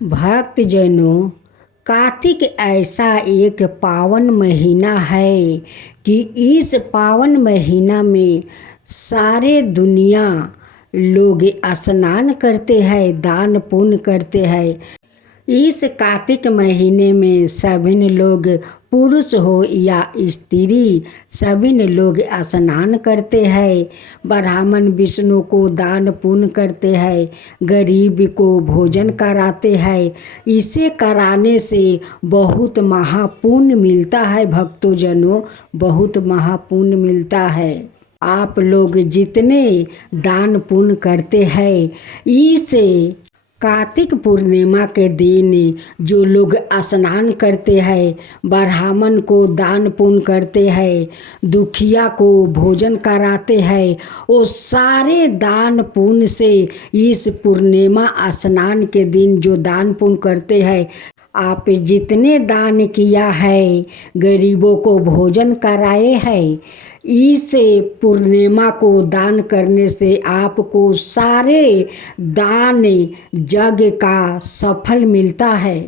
भक्तजनों, कार्तिक ऐसा एक पावन महीना है कि इस पावन महीना में सारे दुनिया लोग स्नान करते हैं, दान पुण्य करते हैं। इस कार्तिक महीने में सभी लोग, पुरुष हो या स्त्री, सभी लोग स्नान करते हैं, ब्राह्मण विष्णु को दान पुण्य करते हैं, गरीब को भोजन कराते हैं। इसे कराने से बहुत महापुण्य मिलता है भक्तों, बहुत महापुण्य मिलता है। आप लोग जितने दान पुण्य करते हैं, इस कार्तिक पूर्णिमा के दिन जो लोग स्नान करते हैं, ब्राह्मण को दान पुण्य करते हैं, दुखिया को भोजन कराते हैं, वो सारे दान पुण्य से इस पूर्णिमा स्नान के दिन जो दान पुण्य करते हैं, आप जितने दान किया है, गरीबों को भोजन कराए हैं, इस पूर्णिमा को दान करने से आपको सारे दान जग का सफल मिलता है।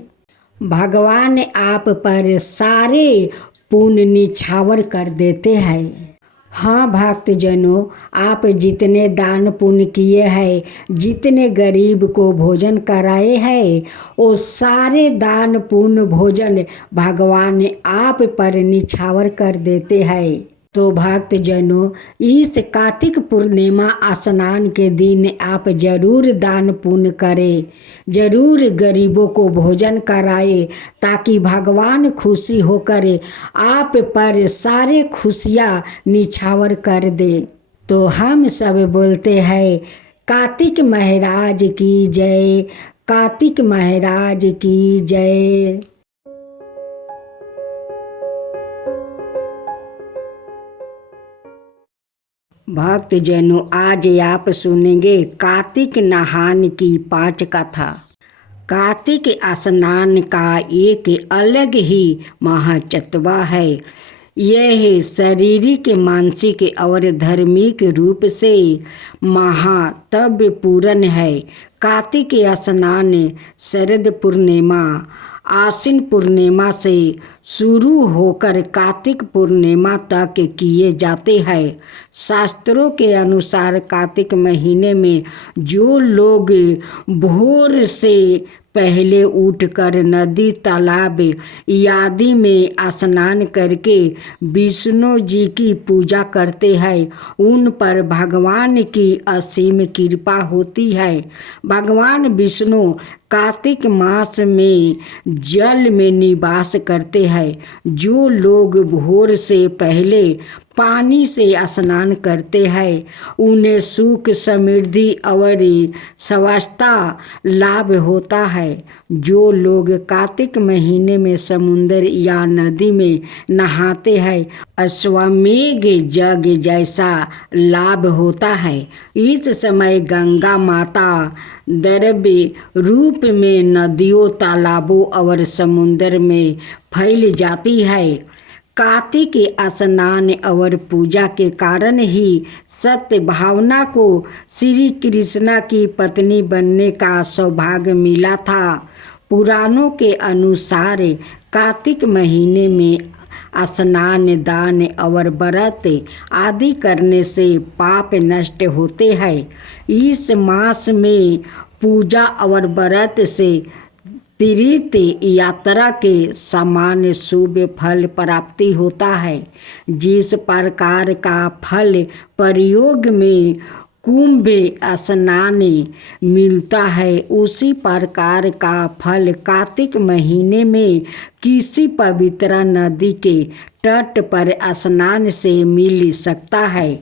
भगवान आप पर सारे पुण्य निछावर कर देते हैं। हाँ भक्तजनों, आप जितने दान पुण्य किए हैं, जितने गरीब को भोजन कराए हैं, वो सारे दान पुण्य भोजन भगवान आप पर निछावर कर देते हैं। तो भक्तजनों, इस कार्तिक पूर्णिमा स्नान के दिन आप जरूर दान पुण्य करें, जरूर गरीबों को भोजन कराए, ताकि भगवान खुशी होकर आप पर सारे खुशियाँ निछावर कर दे। तो हम सब बोलते हैं, कार्तिक महाराज की जय, कार्तिक महाराज की जय। भक्तजनों, आज आप सुनेंगे कार्तिक नहान की 5 कथा। कार्तिक स्नान का एक अलग ही महत्व है। यह शारीरिक, मानसिक और धार्मिक रूप से महत्वपूर्ण है। कार्तिक स्नान शरद पूर्णिमा, आश्विन पूर्णिमा से शुरू होकर कार्तिक पूर्णिमा तक किए जाते हैं। शास्त्रों के अनुसार कार्तिक महीने में जो लोग भोर से पहले उठकर नदी, तालाब आदि में स्नान करके विष्णु जी की पूजा करते हैं, उन पर भगवान की असीम कृपा होती है। भगवान विष्णु कार्तिक मास में जल में निवास करते हैं। जो लोग भोर से पहले पानी से स्नान करते हैं, उन्हें सुख, समृद्धि और स्वास्थ्य लाभ होता है। जो लोग कार्तिक महीने में समुद्र या नदी में नहाते हैं, अश्वमेघ यज्ञ जैसा लाभ होता है। इस समय गंगा माता द्रव्य रूप में नदियों, तालाबों और समुद्र में फैल जाती है। कार्तिक स्नान और पूजा के कारण ही सत्य भावना को श्री कृष्ण की पत्नी बनने का सौभाग्य मिला था। पुराणों के अनुसार कार्तिक महीने में स्नान, दान और व्रत आदि करने से पाप नष्ट होते हैं। इस मास में पूजा और व्रत से तीर्थ यात्रा के समान शुभ फल प्राप्ति होता है। जिस प्रकार का फल प्रयोग में कुंभ स्नान मिलता है, उसी प्रकार का फल कार्तिक महीने में किसी पवित्र नदी के तट पर स्नान से मिल सकता है।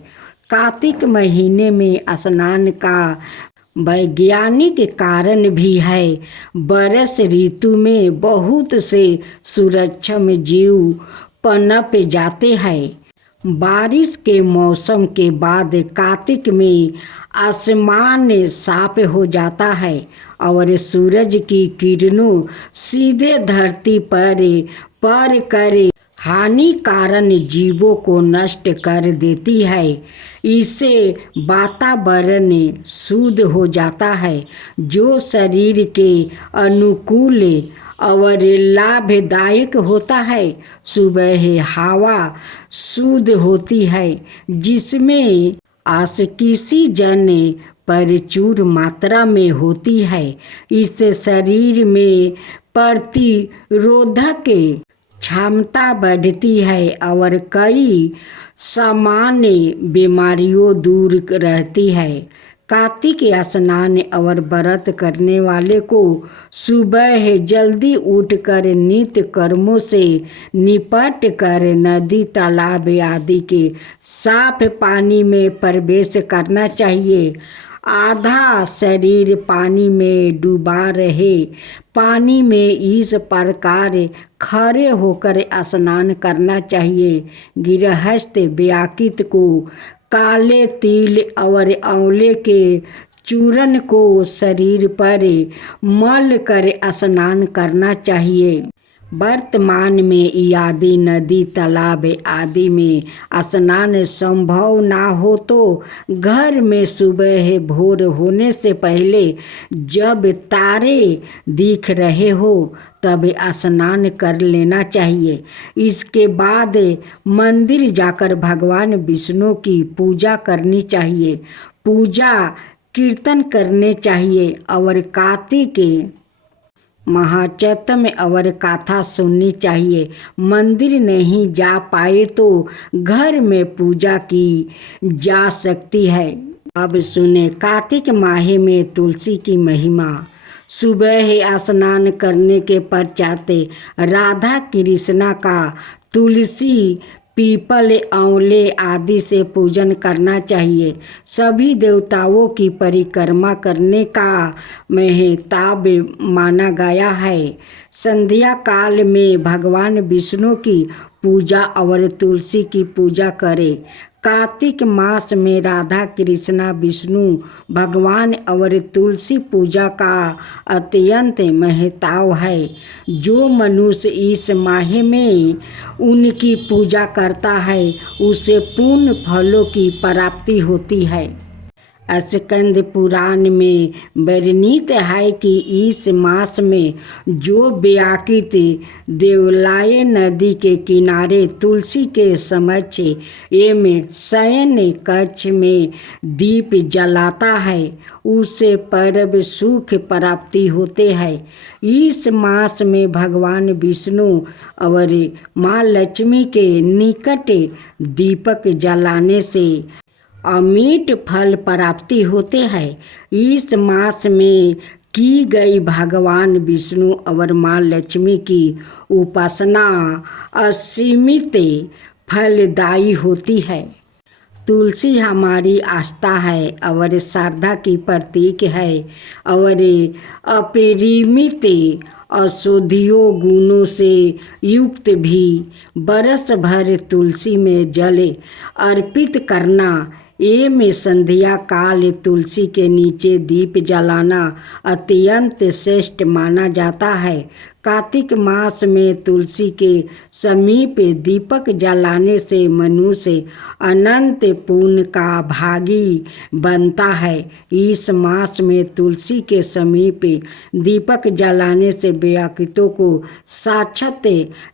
कार्तिक महीने में स्नान का वैज्ञानिक कारण भी है। वर्ष ऋतु में बहुत से सूक्ष्म जीव पनप जाते हैं। बारिश के मौसम के बाद कार्तिक में आसमान साफ हो जाता है और सूरज की किरणों सीधे धरती पर कर हानिकारक जीवों को नष्ट कर देती है। इससे वातावरण शुद्ध हो जाता है जो शरीर के अनुकूल और लाभदायक होता है। सुबह हवा शुद्ध होती है जिसमें ऑक्सीजन प्रचुर मात्रा में होती है। इससे शरीर में प्रतिरोधक क्षमता बढ़ती है और कई सामान्य बीमारियों दूर रहती है। कार्तिक स्नान और व्रत करने वाले को सुबह जल्दी उठकर नित्य कर्मों से निपट कर नदी तालाब आदि के साफ पानी में प्रवेश करना चाहिए। आधा शरीर पानी में डूबा रहे। पानी में इस प्रकार खड़े होकर स्नान करना चाहिए। गृहस्थ व्यक्ति को काले तिल और आंवले के चूर्ण को शरीर पर मल कर स्नान करना चाहिए। वर्तमान में आदि नदी तालाब आदि में स्नान संभव ना हो तो घर में सुबह भोर होने से पहले जब तारे दिख रहे हो तब स्नान कर लेना चाहिए। इसके बाद मंदिर जाकर भगवान विष्णु की पूजा करनी चाहिए। पूजा कीर्तन करने चाहिए और कार्तिक महाचैत्र में और कथा सुननी चाहिए। मंदिर नहीं जा पाए तो घर में पूजा की जा सकती है। अब सुने कार्तिक माह में तुलसी की महिमा। सुबह स्नान करने के पश्चात राधा कृष्णा का तुलसी पीपल आंवले आदि से पूजन करना चाहिए। सभी देवताओं की परिक्रमा करने का महताब माना गया है। संध्या काल में भगवान विष्णु की पूजा और तुलसी की पूजा करें। कार्तिक मास में राधा कृष्णा विष्णु भगवान और तुलसी पूजा का अत्यंत महत्व है। जो मनुष्य इस माह में उनकी पूजा करता है उसे पूर्ण फलों की प्राप्ति होती है। स्कंद पुराण में वर्णित है कि इस मास में जो व्यक्ति देवलाय नदी के किनारे तुलसी के समक्ष एवं शयन कक्ष में दीप जलाता है उसे परम सुख प्राप्ति होते हैं। इस मास में भगवान विष्णु और माँ लक्ष्मी के निकट दीपक जलाने से अमिट फल प्राप्ति होते हैं। इस मास में की गई भगवान विष्णु और माँ लक्ष्मी की उपासना असीमित फलदायी होती है। तुलसी हमारी आस्था है और श्रद्धा की प्रतीक है और अपरिमित औषधियों गुणों से युक्त भी। बरस भर तुलसी में जल अर्पित करना एवं संध्या काल तुलसी के नीचे दीप जलाना अत्यंत श्रेष्ठ माना जाता है। कार्तिक मास में तुलसी के समीप दीपक जलाने से मनुष्य अनंत पुण्य का भागी बनता है। इस मास में तुलसी के समीप दीपक जलाने से व्यक्तियों को साक्षात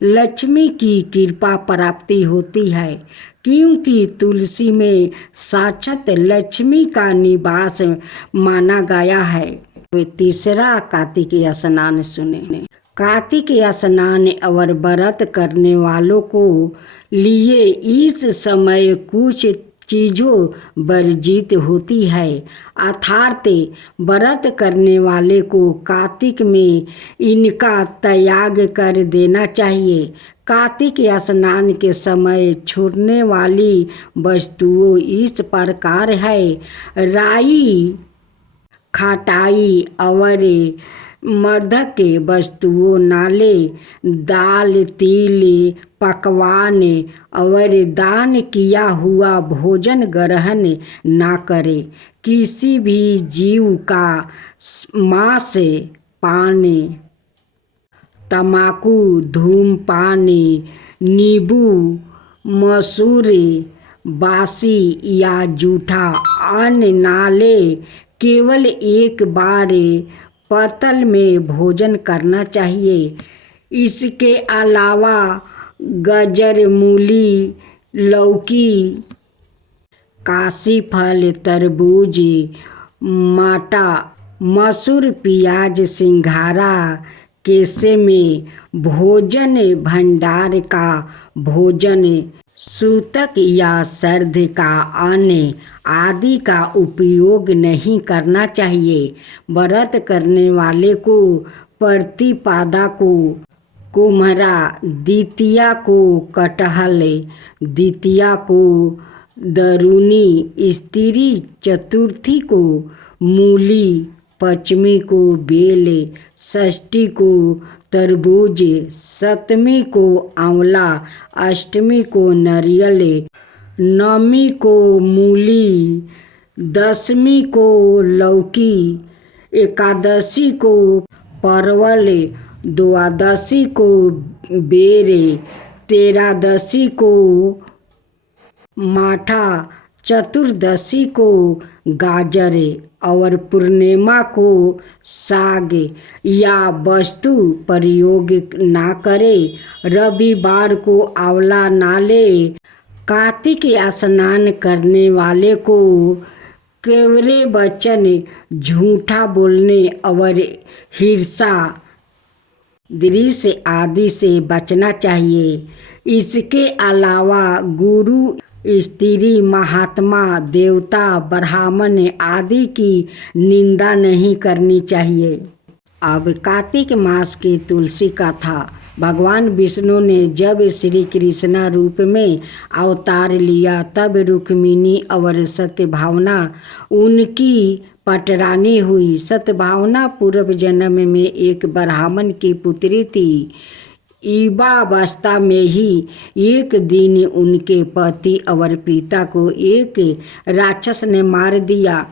लक्ष्मी की कृपा प्राप्ति होती है क्योंकि तुलसी में साक्षात लक्ष्मी का निवास माना गया है। तीसरा कार्तिक स्नान सुने। कार्तिक स्नान और व्रत करने वालों को लिए इस समय कुछ चीज़ों वर्जित होती है अर्थात व्रत करने वाले को कार्तिक में इनका त्याग कर देना चाहिए। कार्तिक स्नान के समय छोड़ने वाली वस्तुओं इस प्रकार है। राई खटाई और मधक वस्तुओं नाले दाल तिल पकवान और दान किया हुआ भोजन ग्रहण ना करे। किसी भी जीव का मांस पान तम्बाकू धूम्रपान नींबू, मसूर, बासी या जूठा अन्न ना ले। केवल एक बार पतल में भोजन करना चाहिए। इसके अलावा गाजर, मूली, लौकी, काशी फल, तरबूज, माटा, मसूर, प्याज, सिंघाड़ा, केसे में भोजन भंडार का भोजन, सूतक या सर्द का अन्न आदि का उपयोग नहीं करना चाहिए। व्रत करने वाले को प्रतिपदा को कुम्हरा, द्वितीया को कटहल, द्वितीया को दरूनी, स्त्री चतुर्थी को मूली, पंचमी को बेल, षष्ठी को तरबूज, सप्तमी को आंवला, अष्टमी को नारियल, नवमी को मूली, दशमी को लौकी, एकादशी को परवल, द्वादशी को बेर, तेरादशी को माठा, चतुर्दशी को गाजर और पूर्णिमा को साग या वस्तु प्रयोग ना करे। रविवार को आंवला ना ले। कार्तिक स्नान करने वाले को कड़वे वचन, झूठा बोलने और हिंसा, दृश्य आदि से बचना चाहिए। इसके अलावा गुरु, स्त्री, महात्मा, देवता, ब्राह्मण आदि की निंदा नहीं करनी चाहिए। अब कार्तिक मास की तुलसी कथा। भगवान विष्णु ने जब श्री कृष्ण रूप में अवतार लिया तब रुक्मिणी और सत्यभावना उनकी पटरानी हुई। सत्यभावना पूर्व जन्म में एक ब्राह्मण की पुत्री थी। युवावस्था में ही एक दिन उनके पति और पिता को एक राक्षस ने मार दिया।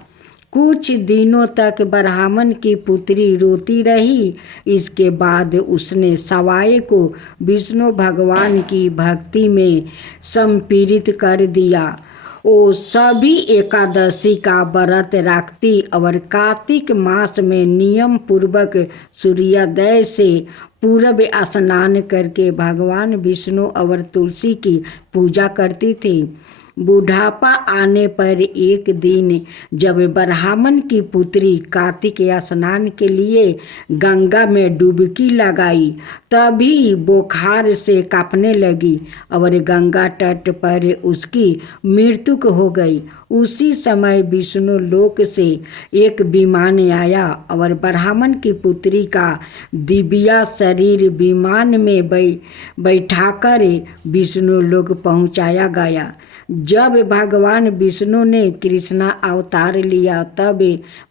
कुछ दिनों तक ब्राह्मण की पुत्री रोती रही। इसके बाद उसने सवाई को विष्णु भगवान की भक्ति में संपीड़ित कर दिया। वो सभी एकादशी का व्रत रखती और कार्तिक मास में नियम पूर्वक सूर्योदय से पूर्व स्नान करके भगवान विष्णु और तुलसी की पूजा करती थी। बुढ़ापा आने पर एक दिन जब ब्राह्मण की पुत्री कार्तिक स्नान के लिए गंगा में डुबकी लगाई तभी बुखार से कांपने लगी और गंगा तट पर उसकी मृत्यु हो गई। उसी समय विष्णु लोक से एक विमान आया और ब्राह्मण की पुत्री का दिव्या शरीर विमान में बैठाकर विष्णु लोक पहुंचाया गया। जब भगवान विष्णु ने कृष्ण अवतार लिया तब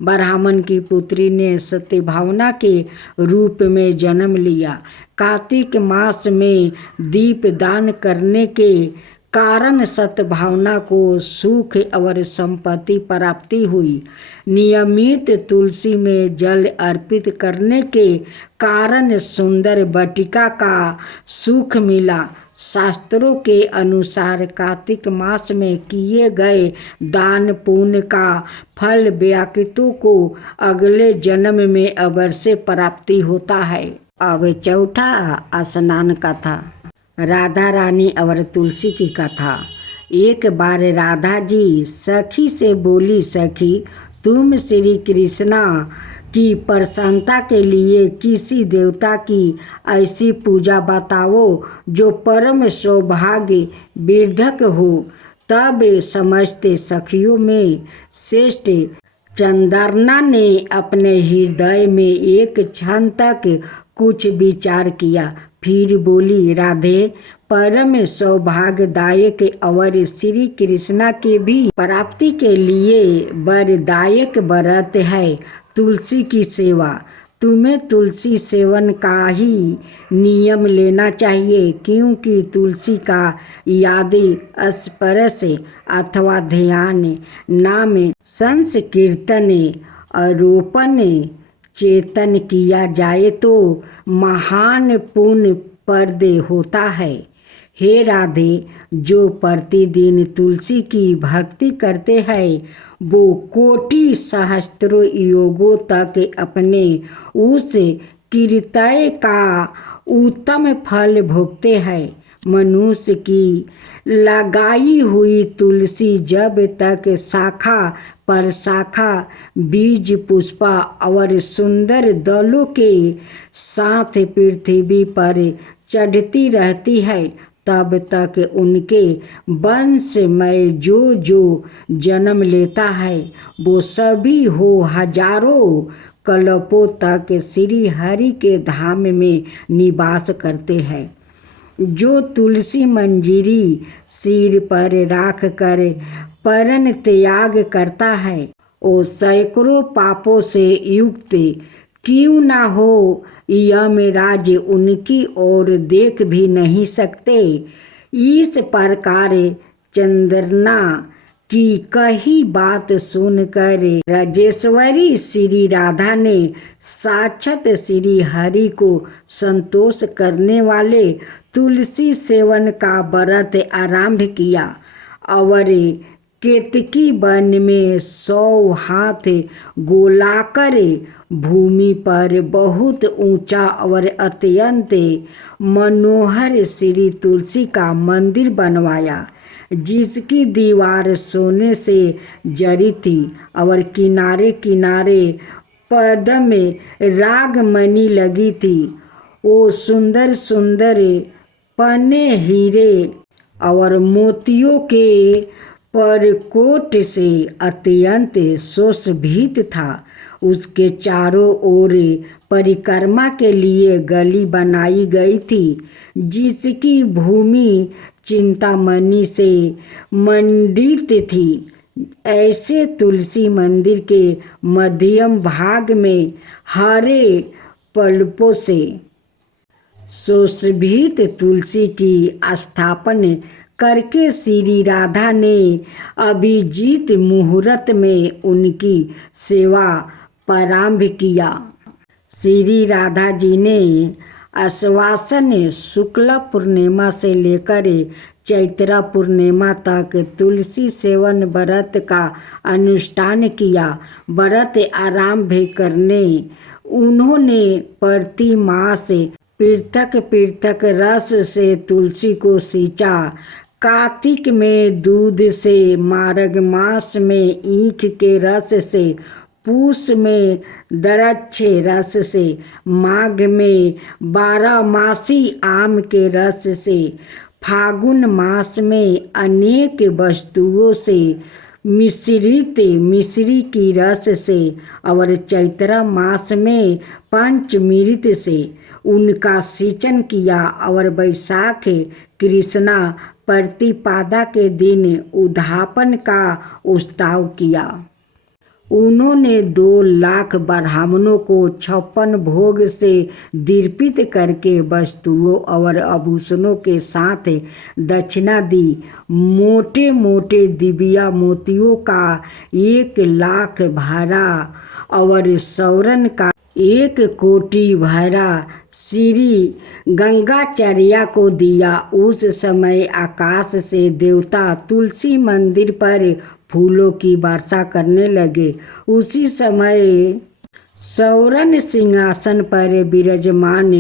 ब्राह्मण की पुत्री ने सत्यभावना के रूप में जन्म लिया। कार्तिक मास में दीप दान करने के कारण सद्भावना को सुख और संपत्ति प्राप्ति हुई। नियमित तुलसी में जल अर्पित करने के कारण सुंदर वाटिका का सुख मिला। शास्त्रों के अनुसार कार्तिक मास में किए गए दान पुण्य का फल व्यक्तियों को अगले जन्म में अवश्य प्राप्ति होता है। अब चौथा स्नान कथा, राधा रानी और तुलसी की कथा। एक बार राधा जी सखी से बोली, सखी तुम श्री कृष्णा की प्रसन्नता के लिए किसी देवता की ऐसी पूजा बताओ जो परम सौभाग्य वर्धक हो। तब समस्त सखियों में श्रेष्ठ चंद्रना ने अपने हृदय में एक क्षण तक कुछ विचार किया, फिर बोली, राधे परम सौभाग्यदायक और श्री कृष्णा के भी प्राप्ति के लिए वरदायक व्रत है तुलसी की सेवा। तुम्हें तुलसी सेवन का ही नियम लेना चाहिए, क्योंकि तुलसी का यदि स्पर्श अथवा ध्यान, नाम संकीर्तन, आरोपण चेतन किया जाए तो महान पुण्य प्रद होता है। हे राधे, जो प्रतिदिन तुलसी की भक्ति करते हैं वो कोटि सहस्त्रों योगों तक अपने उस कृत्य का उत्तम फल भोगते हैं। मनुष्य की लगाई हुई तुलसी जब तक शाखा पर शाखा, बीज, पुष्पा और सुंदर दलों के साथ पृथ्वी पर चढ़ती रहती है, तब तक उनके वंश में जो जो जन्म लेता है वो सभी हो हजारों कल्पों तक श्री हरि के धाम में निवास करते हैं। जो तुलसी मंजीरी सिर पर राख कर परन त्याग करता है वो सैकड़ों पापों से युक्त क्यों ना हो, यमराज उनकी ओर देख भी नहीं सकते। इस प्रकार चंद्रना की कही बात सुनकर राजेश्वरी श्री राधा ने साक्षात श्री हरि को संतोष करने वाले तुलसी सेवन का व्रत आरंभ किया और केतकी वन में 100 हाथ गोलाकर भूमि पर बहुत ऊंचा और अत्यंत मनोहर श्री तुलसी का मंदिर बनवाया, जिसकी दीवार सोने से जड़ी थी और किनारे किनारे पद्म में रागमणि लगी थी। वो सुंदर सुंदर पन्ने हीरे और मोतियों के परकोट से अत्यंत सुशोभित था। उसके चारों ओर परिक्रमा के लिए गली बनाई गई थी, जिसकी भूमि चिंतामणि से मंडित थी। ऐसे तुलसी मंदिर के मध्यम भाग में हरे पल्पों से सुशोभित तुलसी की स्थापना करके श्री राधा ने अभिजीत मुहूर्त में उनकी सेवा प्रारंभ किया। श्री राधा जी ने आश्वासन शुक्ल पूर्णिमा से लेकर चैत्र पूर्णिमा तक तुलसी सेवन व्रत का अनुष्ठान किया। व्रत आरंभ करने उन्होंने प्रति मास पृथक पृथक रस से तुलसी को सींचा। कार्तिक में दूध से, मार्ग मास में ईख के रस से, पूष में द्राक्ष रस से, माघ में 12मासी आम के रस से, फागुन मास में अनेक वस्तुओं से मिश्रित मिश्री की रस से और चैत्र मास में पंचमृत से उनका सिंचन किया और वैशाख कृष्णा प्रतिपदा के दिन उद्यापन का उत्सव किया। उन्होंने 2 लाख ब्राह्मणों को 56 भोग से दीर्पित करके वस्तुओं और आभूषणों के साथ दक्षिणा दी। मोटे मोटे दिव्या मोतियों का 1 लाख भरा और स्वर्ण का 1 कोटि भरा श्री गंगाचार्य को दिया। उस समय आकाश से देवता तुलसी मंदिर पर फूलों की वर्षा करने लगे। उसी समय स्वर्ण सिंहासन पर विराजमान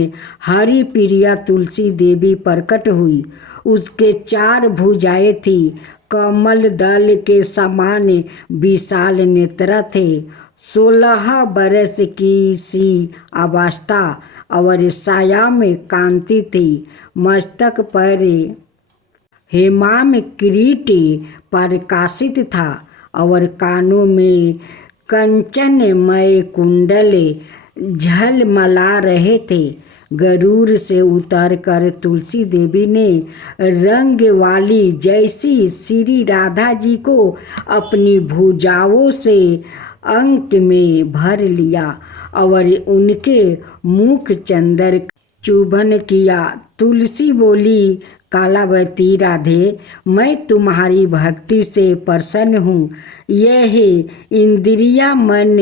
हरिप्रिया तुलसी देवी प्रकट हुई। उसके 4 भुजाएं थी, कमल दल के समान विशाल नेत्र थे, 16 बरस की सी अवस्था और साया में कांति थी। मस्तक पर हेमाम किरीट प्रकाशित था और कानों में कंचनमय कुंडल झलमला रहे थे। गरुड़ से उतरकर तुलसी देवी ने रंग वाली जैसी श्री राधा जी को अपनी भुजाओं से अंक में भर लिया और उनके मुख चंदर चुभन किया। तुलसी बोली, कालावती राधे, मैं तुम्हारी भक्ति से प्रसन्न हूँ। यह इंद्रिया मन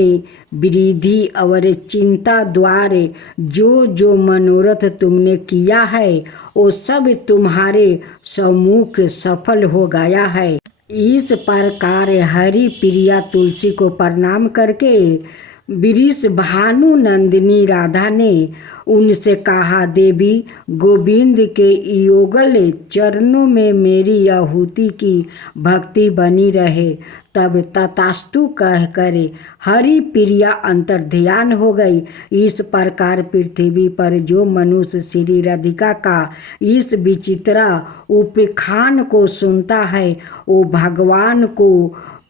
वृद्धि और चिंता द्वारे जो जो मनोरथ तुमने किया है वो सब तुम्हारे सम्मुख सफल हो गया है। इस प्रकार हरि प्रिया तुलसी को प्रणाम करके वृष भानु नंदिनी राधा ने उनसे कहा, देवी गोविंद के योगल चरणों में मेरी आहुति की भक्ति बनी रहे। तब तथास्तु कहकर हरि प्रिया अंतर्ध्यान हो गई। इस प्रकार पृथ्वी पर जो मनुष्य श्री राधिका का इस विचित्र उपाख्यान को सुनता है वो भगवान को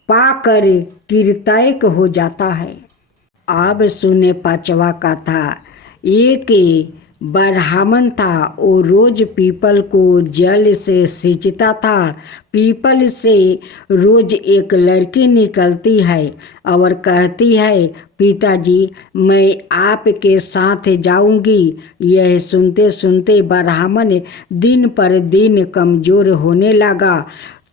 पाकर कीर्तक हो जाता है। अब सुने पांचवा कथा। एक ब्राह्मण था, वो रोज पीपल को जल से सींचता था। पीपल से रोज एक लड़की निकलती है और कहती है, पिताजी मैं आपके साथ जाऊंगी। यह सुनते सुनते ब्राह्मण दिन पर दिन कमजोर होने लगा।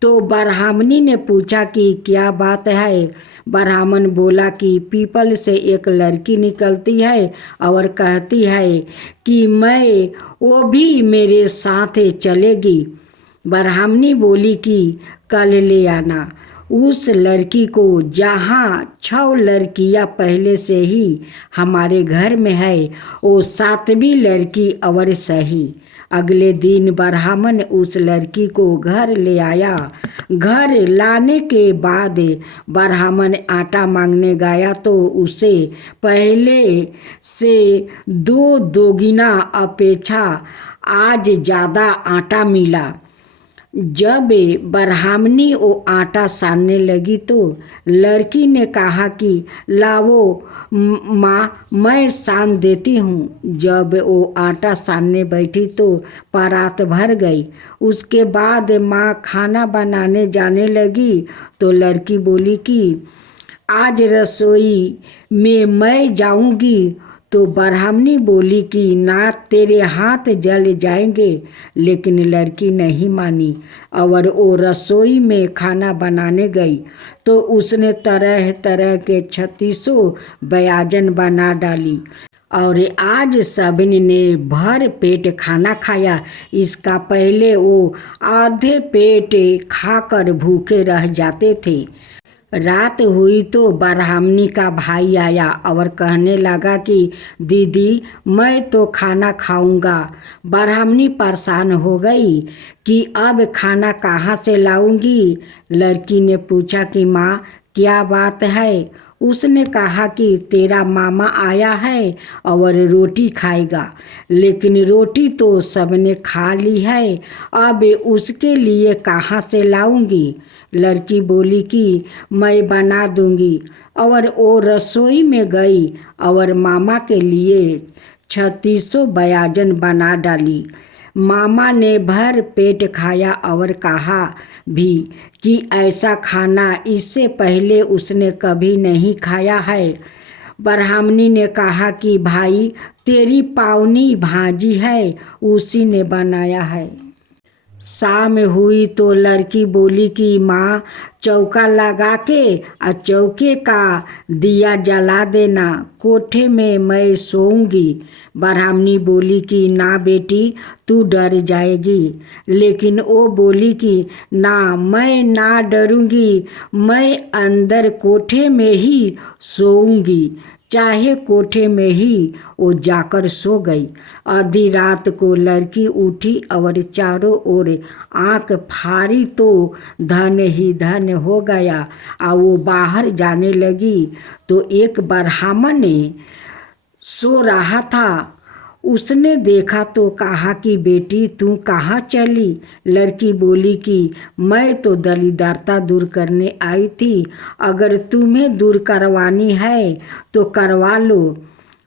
तो ब्राह्मणी ने पूछा कि क्या बात है। ब्राह्मण बोला कि पीपल से एक लड़की निकलती है और कहती है कि मैं वो भी मेरे साथ चलेगी। ब्राह्मणी बोली कि कल ले आना उस लड़की को, जहाँ 6 लड़कियाँ पहले से ही हमारे घर में है वो 7वीं लड़की और सही। अगले दिन ब्राह्मण उस लड़की को घर ले आया। घर लाने के बाद ब्राह्मण आटा मांगने गया तो उसे पहले से 2 दोगुना अपेक्षा आज ज़्यादा आटा मिला। जब ब्राह्मणी वो आटा सानने लगी तो लड़की ने कहा कि लाओ माँ मैं सान देती हूँ। जब वो आटा सानने बैठी तो परात भर गई। उसके बाद माँ खाना बनाने जाने लगी तो लड़की बोली कि आज रसोई में मैं जाऊँगी। तो ब्राह्मणी बोली कि ना तेरे हाथ जल जाएंगे। लेकिन लड़की नहीं मानी और वो रसोई में खाना बनाने गई तो उसने तरह तरह के 36 व्यंजन बना डाली और आज सभी ने भर पेट खाना खाया। इसका पहले वो आधे पेट खाकर भूखे रह जाते थे। रात हुई तो ब्राह्मणी का भाई आया और कहने लगा कि दीदी मैं तो खाना खाऊंगा। ब्राह्मणी परेशान हो गई कि अब खाना कहाँ से लाऊंगी। लड़की ने पूछा कि माँ क्या बात है। उसने कहा कि तेरा मामा आया है और रोटी खाएगा, लेकिन रोटी तो सबने खा ली है, अब उसके लिए कहाँ से लाऊंगी। लड़की बोली कि मैं बना दूंगी और वो रसोई में गई और मामा के लिए 36 व्यंजन बना डाली। मामा ने भर पेट खाया और कहा भी कि ऐसा खाना इससे पहले उसने कभी नहीं खाया है। ब्राह्मणी ने कहा कि भाई तेरी पावनी भांजी है, उसी ने बनाया है। शाम हुई तो लड़की बोली कि माँ चौका लगा के और चौके का दिया जला देना, कोठे में मैं सोऊंगी। ब्राह्मणी बोली कि ना बेटी तू डर जाएगी। लेकिन वो बोली कि ना मैं ना डरूंगी, मैं अंदर कोठे में ही सोऊंगी। चाहे कोठे में ही वो जाकर सो गई। आधी रात को लड़की उठी और चारों ओर आंख फाड़ी तो धन ही धन हो गया। और वो बाहर जाने लगी तो एक ब्राह्मण सो रहा था। उसने देखा तो कहा कि बेटी तू कहाँ चली। लड़की बोली कि मैं तो दरिद्रता दूर करने आई थी, अगर तुम्हें दूर करवानी है तो करवा लो।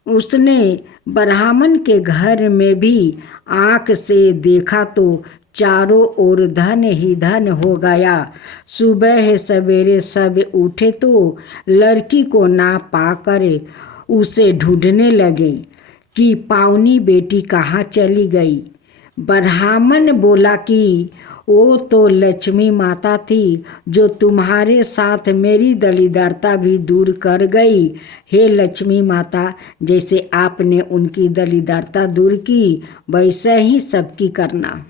उसने ब्राह्मण के घर में भी आँख से देखा तो चारों ओर धन ही धन हो गया। सुबह सवेरे सब उठे तो लड़की को ना पाकर उसे ढूंढने लगे कि पावनी बेटी कहाँ चली गई। ब्राह्मण बोला कि वो तो लक्ष्मी माता थी जो तुम्हारे साथ मेरी दलिद्रता भी दूर कर गई। हे लक्ष्मी माता, जैसे आपने उनकी दलिद्रता दूर की वैसे ही सबकी करना।